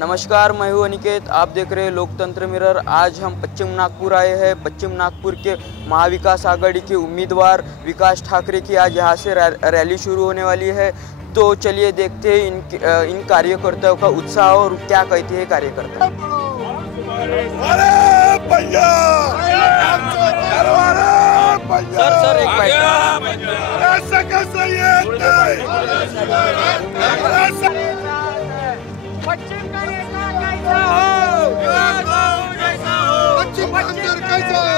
नमस्कार, मैं हूं अनिकेत। आप देख रहे हैं लोकतंत्र मिरर। आज हम पश्चिम नागपुर आए हैं। पश्चिम नागपुर के महाविकास आघाड़ी के उम्मीदवार विकास ठाकरे की आज यहां से रैली शुरू होने वाली है। तो चलिए देखते हैं इन कार्यकर्ताओं का उत्साह और क्या कहते हैं कार्यकर्ता। सर एक पश्चिम का नेता कैसा हो, पश्चिम मंदिर कैसा हो,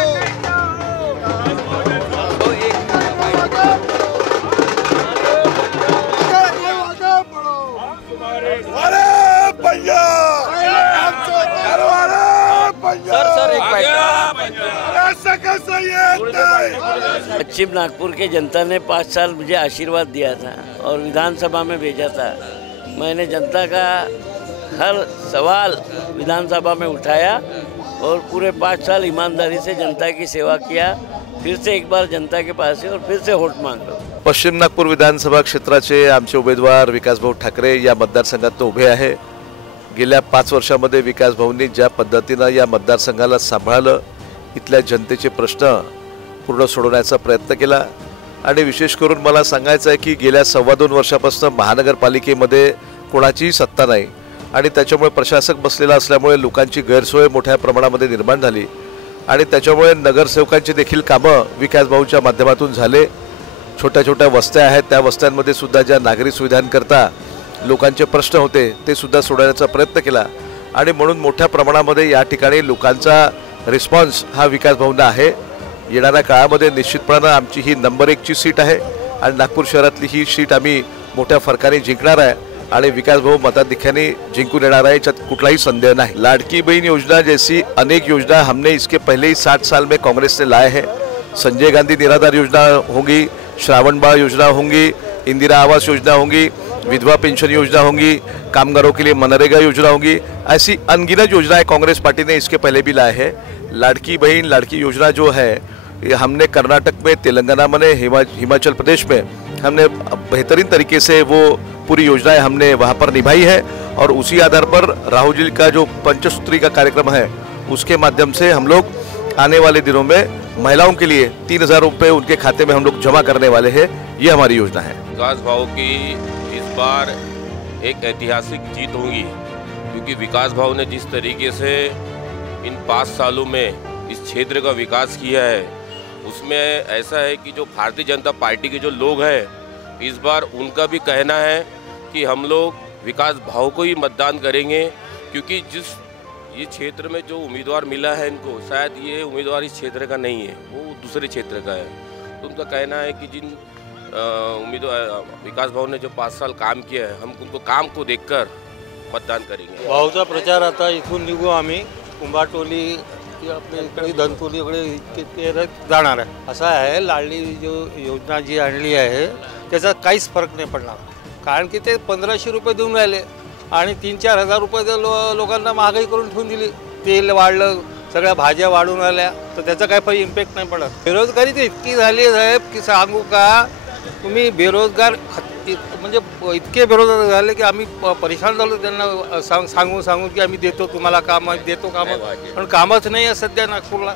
पश्चिम नागपुर के जनता ने 5 साल मुझे आशीर्वाद दिया था और विधानसभा में भेजा था। मैंने जनता का हर सवाल विधानसभा में उठाया और पूरे 5 साल ईमानदारी से जनता की सेवा किया। फिर से एक बार जनता के पास है और फिर से वोट मांग लो। पश्चिम नागपूर विधानसभा क्षेत्राचे आमचे उमेदवार विकासभाऊ ठाकरे या मतदारसंघात उभे आहे। गेल्या 5 वर्षांमध्ये विकासभाऊंनी ज्या पद्धतीनं या मतदारसंघाला सांभाळलं, इथल्या जनतेचे प्रश्न पूर्ण सोडवण्याचा प्रयत्न केला आणि विशेष करून मला सांगायचं आहे की गेल्या 2.25 वर्षापासून महानगरपालिकेमध्ये कोणाचीही सत्ता नाही आणि त्याच्यामुळे प्रशासक बसलेला असल्यामुळे लोकांची गैरसोय मोठ्या प्रमाणामध्ये निर्माण झाली आणि त्याच्यामुळे नगरसेवकांची देखील कामं विकासभाऊंच्या माध्यमातून झाले। छोट्या छोट्या वस्त्या आहेत, त्या वस्त्यांमध्ये सुद्धा ज्या नागरी सुविधांकरता लोकांचे प्रश्न होते ते सुद्धा सोडवण्याचा प्रयत्न केला आणि म्हणून मोठ्या प्रमाणामध्ये या ठिकाणी लोकांचा रिस्पॉन्स हा विकासभाऊंना आहे। येणाऱ्या काळामध्ये निश्चितपणे आमची ही नंबर 1 ची सीट आहे आणि नागपूर शहरातली ही सीट आम्ही मोठ्या फरकाने जिंकणार आहे आणि विकासभाऊ मताधिक्याने जिंकून येणार आहे, याच्यात कुठलाही संदेह नहीं। लाडकी बहन योजना जैसी अनेक योजना हमने इसके पहले ही 60 साल में कांग्रेस ने लाए हैं। संजय गांधी निराधार योजना होंगी, श्रावण बाळ योजना होंगी, इंदिरा आवास योजना होंगी, विधवा पेंशन योजना होंगी, कामगारों के लिए मनरेगा योजना होंगी। ऐसी अनगिनत योजनाएं कांग्रेस पार्टी ने इसके पहले भी लाए हैं। लाड़की बहन लाड़की योजना जो है ये हमने कर्नाटक में, तेलंगाना में, हिमाचल प्रदेश में हमने बेहतरीन तरीके से वो पूरी योजनाएं हमने वहाँ पर निभाई है और उसी आधार पर राहुल जी का जो पंचसूत्री का कार्यक्रम है उसके माध्यम से हम लोग आने वाले दिनों में महिलाओं के लिए 3000 रुपये उनके खाते में हम लोग जमा करने वाले हैं। ये हमारी योजना है। विकास भाव की इस बार एक ऐतिहासिक जीत होगी क्योंकि विकास भाव ने जिस तरीके से इन 5 सालों में इस क्षेत्र का विकास किया है उसमें ऐसा है कि जो भारतीय जनता पार्टी के जो लोग हैं इस बार उनका भी कहना है कि हम लोग विकास भाव को ही मतदान करेंगे क्योंकि जिस ये क्षेत्र में जो उम्मीदवार मिला है इनको शायद ये उम्मीदवार इस क्षेत्र का नहीं है, वो दूसरे क्षेत्र का है। तो उनका कहना है कि जिन उम्मीदवार विकास भाव ने जो 5 साल काम किया है हम उनको काम को देखकर मतदान करेंगे। भाऊचा प्रचार आता इथून निघू आम्ही कुंभाटोली आपले इकडे धनतोलीकडे जाणार आहे। असं आहे, लाडली जो योजना जी आणली आहे त्याचा काहीच फरक नाही पडणार कारण की ते 1500 रुपये देऊन राहिले आणि 3-4 हजार रुपये लोकांना महागाई करून ठेवून दिली। तेल वाढलं, सगळ्या भाज्या वाढून आल्या, तर त्याचा काही इम्पॅक्ट नाही पडत। बेरोजगारी तर इतकी झाली साहेब की सांगू का तुम्ही, बेरोजगार म्हणजे इतके बेरोजगार झाले की आम्ही परेशान झालो त्यांना सांगून की आम्ही देतो तुम्हाला काम, देतो काम, पण कामच नाही आहे सध्या नागपूरला।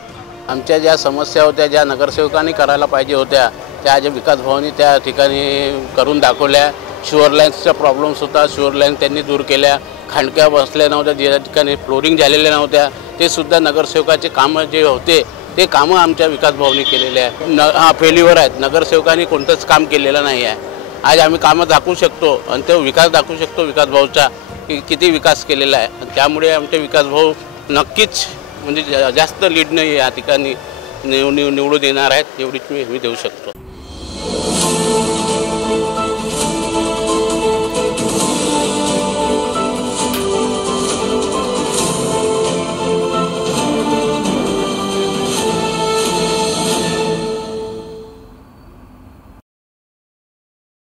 आमच्या ज्या समस्या होत्या, ज्या नगरसेवकांनी करायला पाहिजे होत्या त्या ज्या विकास भाऊंनी त्या ठिकाणी करून दाखवल्या। शुअर लाईन्सचा प्रॉब्लेम्स होता, शुअर लाईन त्यांनी दूर केल्या। खंडक्या बसल्या नव्हत्या, ज्या ठिकाणी फ्लोरिंग झालेल्या नव्हत्या ते सुद्धा नगरसेवकाचे कामं जे होते ते कामं आमच्या विकास भाऊंनी केलेले आहे। फेल्युअर आहेत, नगरसेवकांनी कोणतंच काम केलेलं नाही आहे। आज आम्ही कामं दाखवू शकतो आणि तो विकास दाखवू शकतो विकास भाऊचा किती विकास केलेला आहे। त्यामुळे आमचे विकास भाऊ नक्कीच म्हणजे जास्त लीड नाही या ठिकाणी निवडून येणार आहेत, एवढीच मी देऊ शकतो।